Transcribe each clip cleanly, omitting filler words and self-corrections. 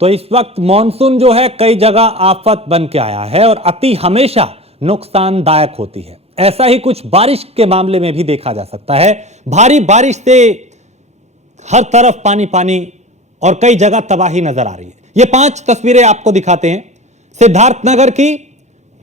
तो इस वक्त मॉनसून जो है कई जगह आफत बन के आया है और अति हमेशा नुकसानदायक होती है। ऐसा ही कुछ बारिश के मामले में भी देखा जा सकता है। भारी बारिश से हर तरफ पानी पानी और कई जगह तबाही नजर आ रही है। ये 5 तस्वीरें आपको दिखाते हैं, सिद्धार्थनगर की,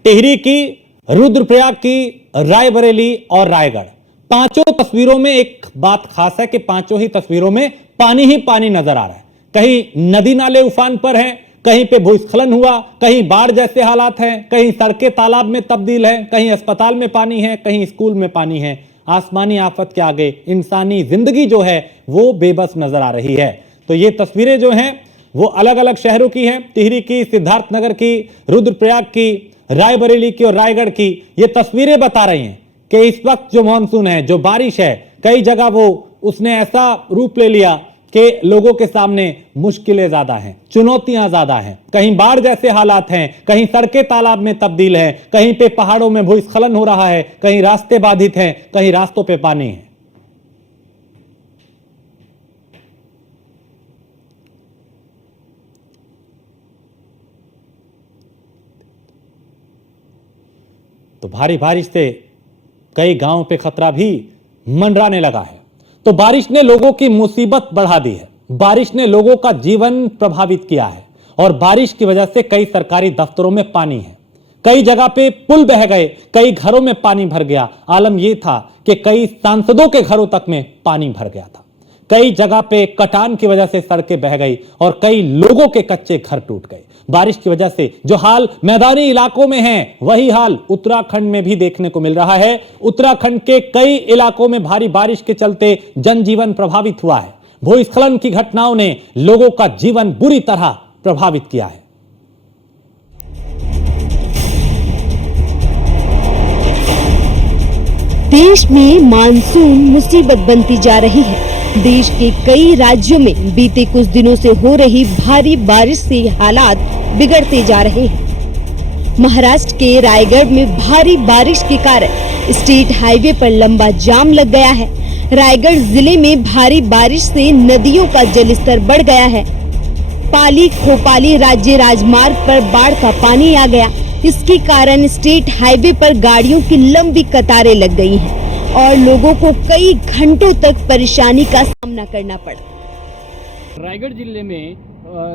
टिहरी की, रुद्रप्रयाग की, रायबरेली और रायगढ़। पांचों तस्वीरों में एक बात खास है कि पांचों ही तस्वीरों में पानी ही पानी नजर आ रहा है। कहीं नदी नाले उफान पर हैं, कहीं पे भूस्खलन हुआ, कहीं बाढ़ जैसे हालात हैं, कहीं सड़कें तालाब में तब्दील हैं, कहीं अस्पताल में पानी है, कहीं स्कूल में पानी है। आसमानी आफत के आगे इंसानी जिंदगी जो है वो बेबस नजर आ रही है। तो ये तस्वीरें जो हैं वो अलग अलग शहरों की हैं, टिहरी की, सिद्धार्थनगर की, रुद्रप्रयाग की, रायबरेली की और रायगढ़ की। ये तस्वीरें बता रही हैं कि इस वक्त जो मानसून है, जो बारिश है, कई जगह वो उसने ऐसा रूप ले लिया कि लोगों के सामने मुश्किलें ज्यादा हैं, चुनौतियां ज्यादा हैं। कहीं बाढ़ जैसे हालात हैं, कहीं सड़कें तालाब में तब्दील हैं, कहीं पे पहाड़ों में भूस्खलन हो रहा है, कहीं रास्ते बाधित हैं, कहीं रास्तों पे पानी है। तो भारी बारिश से कई गांवों पे खतरा भी मंडराने लगा है। तो बारिश ने लोगों की मुसीबत बढ़ा दी है, बारिश ने लोगों का जीवन प्रभावित किया है और बारिश की वजह से कई सरकारी दफ्तरों में पानी है, कई जगह पे पुल बह गए, कई घरों में पानी भर गया। आलम यह था कि कई सांसदों के घरों तक में पानी भर गया था। कई जगह पे कटान की वजह से सड़कें बह गई और कई लोगों के कच्चे घर टूट गए। बारिश की वजह से जो हाल मैदानी इलाकों में है वही हाल उत्तराखंड में भी देखने को मिल रहा है। उत्तराखंड के कई इलाकों में भारी बारिश के चलते जनजीवन प्रभावित हुआ है। भूस्खलन की घटनाओं ने लोगों का जीवन बुरी तरह प्रभावित किया है। देश में मानसून मुसीबत बनती जा रही है। देश के कई राज्यों में बीते कुछ दिनों से हो रही भारी बारिश से हालात बिगड़ते जा रहे हैं। महाराष्ट्र के रायगढ़ में भारी बारिश के कारण स्टेट हाईवे पर लंबा जाम लग गया है। रायगढ़ जिले में भारी बारिश से नदियों का जलस्तर बढ़ गया है। पाली खोपाली राज्य राजमार्ग पर बाढ़ का पानी आ गया। इसके कारण स्टेट हाईवे पर गाड़ियों की लंबी कतारें लग गई हैं और लोगों को कई घंटों तक परेशानी का सामना करना पड़ा। रायगढ़ जिले में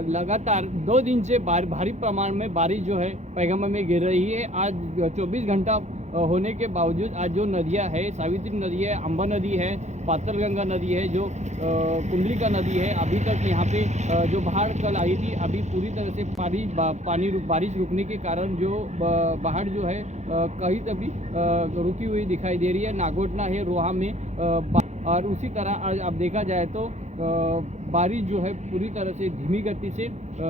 लगातार 2 दिन से भारी प्रमाण में बारिश जो है पैगम्बर में गिर रही है। आज 24 घंटा होने के बावजूद आज जो नदियां है, सावित्री नदी है, अंबा नदी है, पातालगंगा नदी है, जो कुंडलिका नदी है, अभी तक यहाँ पे जो बाढ़ कल आई थी, अभी पूरी तरह से बारिश रुकने के कारण जो बाढ़ जो है कहीं तभी रुकी हुई दिखाई दे रही है। नागोटना है रोहा में और उसी तरह आज अब देखा जाए तो बारिश जो है पूरी तरह से धीमी गति से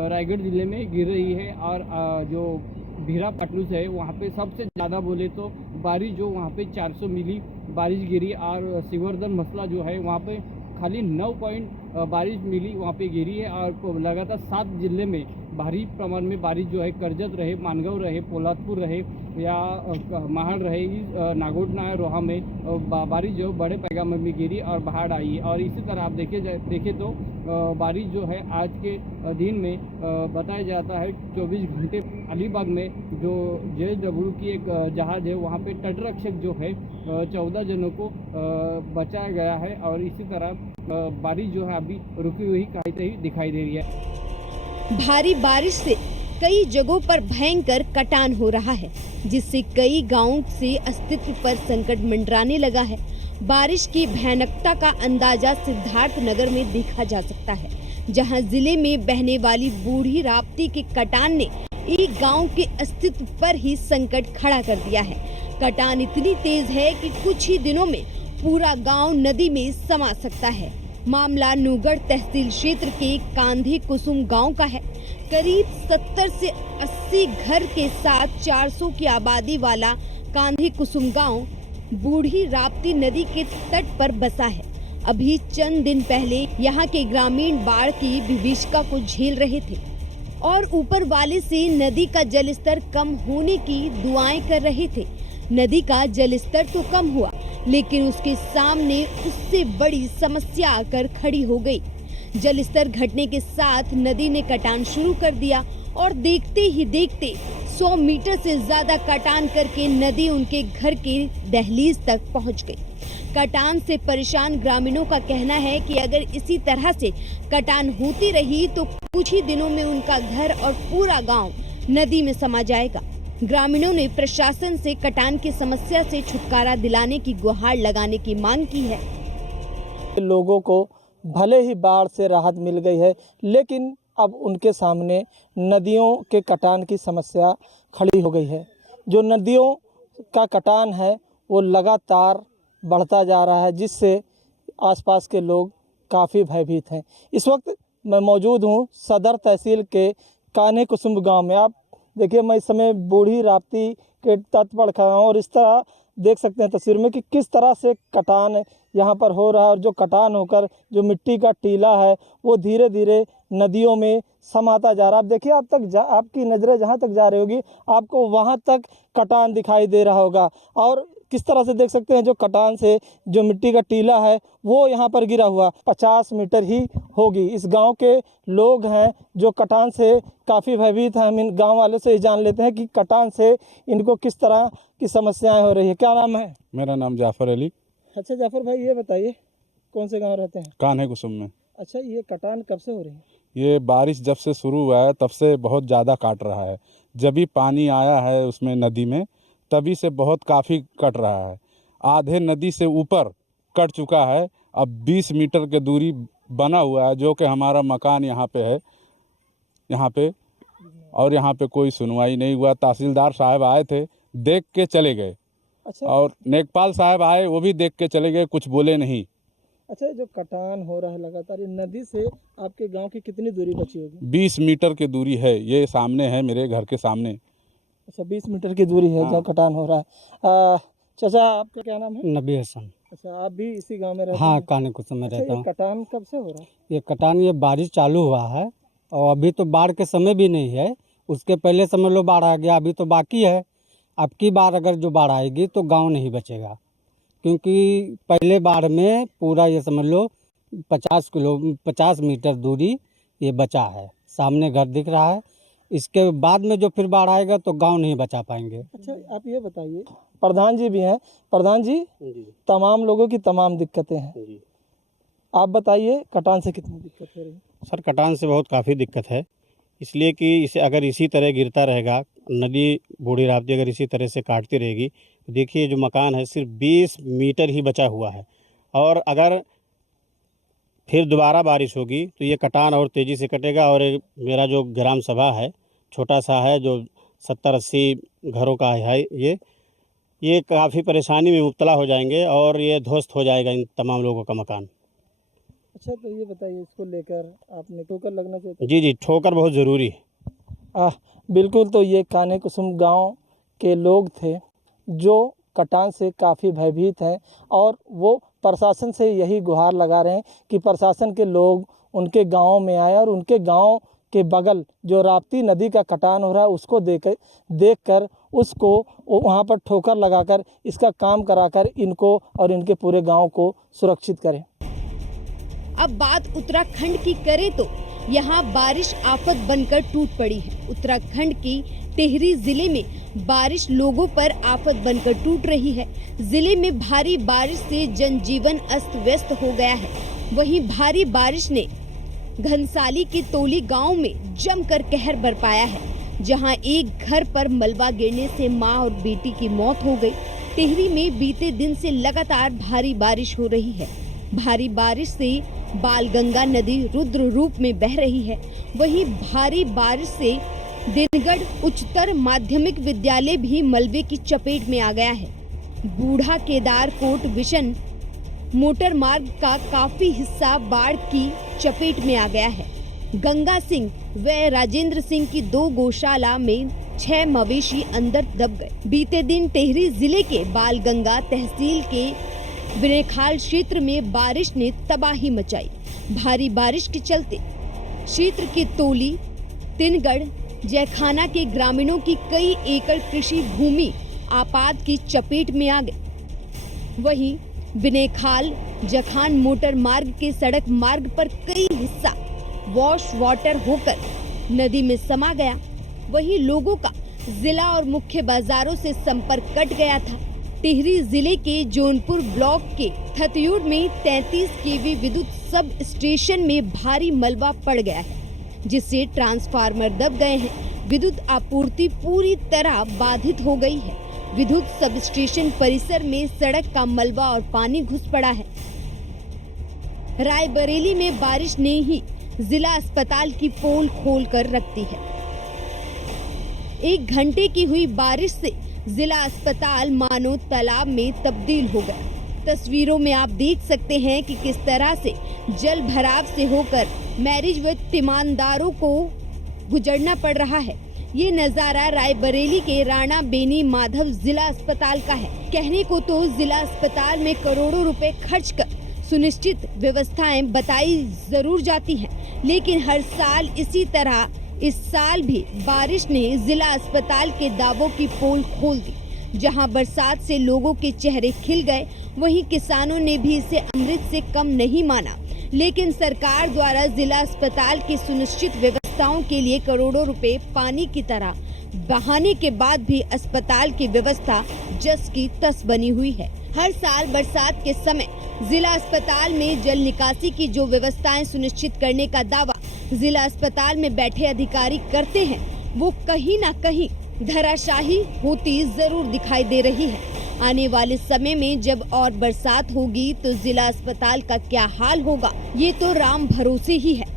रायगढ़ जिले में गिर रही है। और जो भीरा पटलूस है वहाँ पे सबसे ज़्यादा बोले तो बारिश जो वहाँ पे 400 मिली बारिश गिरी और सिवर्धन मसला जो है वहाँ पे खाली 9 पॉइंट बारिश मिली वहाँ पे गिरी है। और लगातार 7 जिले में भारी प्रमाण में बारिश जो है करजत रहे, मानगांव रहे, पोलादपुर रहे या महाड़ रहे, नागोटना है रोहा में बारिश जो बड़े पैमाने में गिरी और बाढ़ आई है। और इसी तरह आप देखें तो बारिश जो है आज के दिन में बताया जाता है 24 घंटे अलीबाग में जो JSW की एक जहाज़ है वहाँ पे तटरक्षक जो है 14 जनों को बचाया गया है। और इसी तरह बारिश जो है अभी रुकी हुई दिखाई दे रही है। भारी बारिश से कई जगहों पर भयंकर कटान हो रहा है, जिससे कई गांवों से अस्तित्व पर संकट मंडराने लगा है। बारिश की भयानकता का अंदाजा सिद्धार्थनगर में देखा जा सकता है, जहां जिले में बहने वाली बूढ़ी राप्ती के कटान ने एक गांव के अस्तित्व पर ही संकट खड़ा कर दिया है। कटान इतनी तेज है कि कुछ ही दिनों में पूरा गांव नदी में समा सकता है। मामला नूगढ़ तहसील क्षेत्र के कांधी कुसुम गांव का है। करीब 70 से 80 घर के साथ 400 की आबादी वाला कांधी कुसुम गांव बूढ़ी राप्ती नदी के तट पर बसा है। अभी चंद दिन पहले यहाँ के ग्रामीण बाढ़ की विभीषिका को झेल रहे थे और ऊपर वाले से नदी का जलस्तर कम होने की दुआएं कर रहे थे। नदी का जलस्तर तो कम हुआ, लेकिन उसके सामने उससे बड़ी समस्या आकर खड़ी हो गई। जल स्तर घटने के साथ नदी ने कटान शुरू कर दिया और देखते ही देखते 100 मीटर से ज्यादा कटान करके नदी उनके घर के दहलीज तक पहुंच गई। कटान से परेशान ग्रामीणों का कहना है कि अगर इसी तरह से कटान होती रही तो कुछ ही दिनों में उनका घर और पूरा गांव नदी में समा जाएगा। ग्रामीणों ने प्रशासन से कटान की समस्या से छुटकारा दिलाने की गुहार लगाने की मांग की है। लोगों को भले ही बाढ़ से राहत मिल गई है, लेकिन अब उनके सामने नदियों के कटान की समस्या खड़ी हो गई है। जो नदियों का कटान है वो लगातार बढ़ता जा रहा है, जिससे आसपास के लोग काफ़ी भयभीत हैं। इस वक्त मैं मौजूद हूँ सदर तहसील के कान्हे कुसुम गांव में। आप देखिए, मैं इस समय बूढ़ी राप्ती के तट पर खड़ा हूँ और इस तरह देख सकते हैं तस्वीर में कि किस तरह से कटान यहाँ पर हो रहा है और जो कटान होकर जो मिट्टी का टीला है वो धीरे धीरे नदियों में समाता जा रहा है। आप देखिए, आपकी नज़रें जहाँ तक जा रही होगी आपको वहाँ तक कटान दिखाई दे रहा होगा और किस तरह से देख सकते हैं जो कटान से जो मिट्टी का टीला है वो यहाँ पर गिरा हुआ 50 मीटर ही होगी। इस गांव के लोग हैं जो कटान से काफ़ी भयभीत हैं। हम इन गांव वालों से जान लेते हैं कि कटान से इनको किस तरह की समस्याएं हो रही है। क्या नाम है? मेरा नाम जाफ़र अली। अच्छा जाफ़र भाई, ये बताइए कौन से गांव रहते हैं? कान्हे कुसुम में। अच्छा, ये कटान कब से हो रही है? ये बारिश जब से शुरू हुआ है तब से बहुत ज़्यादा काट रहा है। जब भी पानी आया है उसमें नदी में तभी से बहुत काफ़ी कट रहा है। आधे नदी से ऊपर कट चुका है। अब 20 मीटर की दूरी बना हुआ है जो कि हमारा मकान यहाँ पे है, यहाँ पे, और यहाँ पे कोई सुनवाई नहीं हुआ। तहसीलदार साहब आए थे, देख के चले गए। अच्छा, और नेकपाल साहब आए, वो भी देख के चले गए, कुछ बोले नहीं। अच्छा, जो कटान हो रहा है लगातार, ये नदी से आपके गांव की कितनी दूरी बची होगी? 20 मीटर की दूरी है, ये सामने है, मेरे घर के सामने। अच्छा, 20 मीटर की दूरी है जहाँ कटान हो रहा है। चाचा, आपका क्या नाम है? नबी हसन। अच्छा, आप भी इसी गांव में रहते हाँ, हैं? कान्हे कुसुम में अच्छा, रहता ये हूँ। कटान कब से हो रहा है? ये कटान, ये बारिश चालू हुआ है और अभी तो बाढ़ के समय भी नहीं है। उसके पहले समझ लो बाढ़ आ गया, अभी तो बाकी है। अब की बार अगर जो बाढ़ आएगी तो गांव नहीं बचेगा, क्योंकि पहले बाढ़ में पूरा ये समझ लो 50 मीटर दूरी ये बचा है। सामने घर दिख रहा है। इसके बाद में जो फिर बाढ़ आएगा तो गांव नहीं बचा पाएंगे। अच्छा, आप ये बताइए, प्रधान जी भी हैं। प्रधान जी, तमाम लोगों की तमाम दिक्कतें हैं, आप बताइए कटान से कितनी दिक्कत हो रही है? सर, कटान से बहुत काफ़ी दिक्कत है, इसलिए कि इसे अगर इसी तरह गिरता रहेगा, नदी बूढ़ी राप्ती अगर इसी तरह से काटती रहेगी तो देखिए जो मकान है सिर्फ 20 मीटर ही बचा हुआ है। और अगर फिर दोबारा बारिश होगी तो ये कटान और तेज़ी से कटेगा। और मेरा जो ग्राम सभा है छोटा सा है, जो 70-80 घरों का है, ये काफ़ी परेशानी में मुब्तला हो जाएंगे और ये ध्वस्त हो जाएगा इन तमाम लोगों का मकान। अच्छा, तो ये बताइए, इसको लेकर आपने ठोकर लगना चाहिए? जी, ठोकर बहुत ज़रूरी है। बिल्कुल। तो ये कान्हे कुसुम गांव के लोग थे जो कटान से काफ़ी भयभीत हैं और वो प्रशासन से यही गुहार लगा रहे हैं कि प्रशासन के लोग उनके गाँव में आए और उनके गाँव के बगल जो राप्ती नदी का कटान हो रहा है उसको देखकर उसको वहाँ पर ठोकर लगाकर इसका काम कराकर इनको और इनके पूरे गांव को सुरक्षित करें। अब बात उत्तराखंड की करें तो यहाँ बारिश आफत बनकर टूट पड़ी है। उत्तराखंड की टिहरी जिले में बारिश लोगों पर आफत बनकर टूट रही है। जिले में भारी बारिश से जनजीवन अस्त व्यस्त हो गया है। वहीं भारी बारिश ने घनसाली की तोली गांव में जमकर कहर बरपाया है, जहां एक घर पर मलबा गिरने से मां और बेटी की मौत हो गई। टिहरी में बीते दिन से लगातार भारी बारिश हो रही है। भारी बारिश से बालगंगा नदी रुद्र रूप में बह रही है। वहीं भारी बारिश से दिनगढ़ उच्चतर माध्यमिक विद्यालय भी मलबे की चपेट में आ गया है। बूढ़ा केदारकोट विशन मोटर मार्ग का काफी हिस्सा बाढ़ की चपेट में आ गया है। गंगा सिंह व राजेंद्र सिंह की 2 गौशाला में 6 मवेशी अंदर दब गए। बीते दिन टिहरी जिले के बालगंगा तहसील के विनेखाल क्षेत्र में बारिश ने तबाही मचाई। भारी बारिश के चलते क्षेत्र की तोली, तिनगढ़, जयखाना के ग्रामीणों की कई एकड़ कृषि भूमि आपात की चपेट में आ गई। वहीं बिनेखाल जखान मोटर मार्ग के सड़क मार्ग पर कई हिस्सा वॉश वाटर होकर नदी में समा गया। वहीं लोगों का जिला और मुख्य बाजारों से संपर्क कट गया था। टिहरी जिले के जौनपुर ब्लॉक के थतयूर में 33 केवी विद्युत सब स्टेशन में भारी मलबा पड़ गया है, जिससे ट्रांसफार्मर दब गए हैं। विद्युत आपूर्ति पूरी तरह बाधित हो गई है। विद्युत सब स्टेशन परिसर में सड़क का मलबा और पानी घुस पड़ा है। रायबरेली में बारिश ने ही जिला अस्पताल की पोल खोलकर रख दी है। 1 घंटे की हुई बारिश से जिला अस्पताल मानो तालाब में तब्दील हो गया। तस्वीरों में आप देख सकते हैं कि किस तरह से जल भराव से होकर मैरिज व तीमानदारों को गुजरना पड़ रहा है। ये नजारा रायबरेली के राणा बेनी माधव जिला अस्पताल का है। कहने को तो जिला अस्पताल में करोड़ों रुपए खर्च कर सुनिश्चित व्यवस्थाएं बताई जरूर जाती हैं, लेकिन हर साल इसी तरह इस साल भी बारिश ने जिला अस्पताल के दावों की पोल खोल दी। जहां बरसात से लोगों के चेहरे खिल गए, वहीं किसानों ने भी इसे अमृत से कम नहीं माना। लेकिन सरकार द्वारा जिला अस्पताल की सुनिश्चित व्यवस्थाओं के लिए करोड़ों रुपए पानी की तरह बहाने के बाद भी अस्पताल की व्यवस्था जस की तस बनी हुई है। हर साल बरसात के समय जिला अस्पताल में जल निकासी की जो व्यवस्थाएं सुनिश्चित करने का दावा जिला अस्पताल में बैठे अधिकारी करते हैं, वो कहीं ना कहीं धराशाही होती जरूर दिखाई दे रही है। आने वाले समय में जब और बरसात होगी तो जिला अस्पताल का क्या हाल होगा, ये तो राम भरोसे ही है।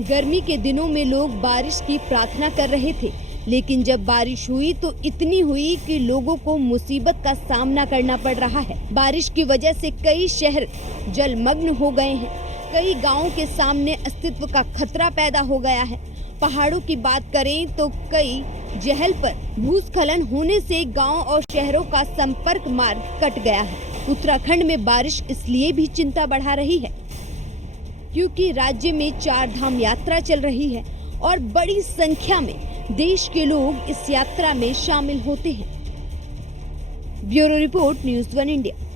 गर्मी के दिनों में लोग बारिश की प्रार्थना कर रहे थे, लेकिन जब बारिश हुई तो इतनी हुई कि लोगों को मुसीबत का सामना करना पड़ रहा है। बारिश की वजह से कई शहर जलमग्न हो गए हैं। कई गांवों के सामने अस्तित्व का खतरा पैदा हो गया है। पहाड़ों की बात करें तो कई जहल पर भूस्खलन होने से गांव और शहरों का संपर्क मार्ग कट गया है। उत्तराखंड में बारिश इसलिए भी चिंता बढ़ा रही है क्योंकि राज्य में 4 धाम यात्रा चल रही है और बड़ी संख्या में देश के लोग इस यात्रा में शामिल होते हैं। Bureau report, news 1 India.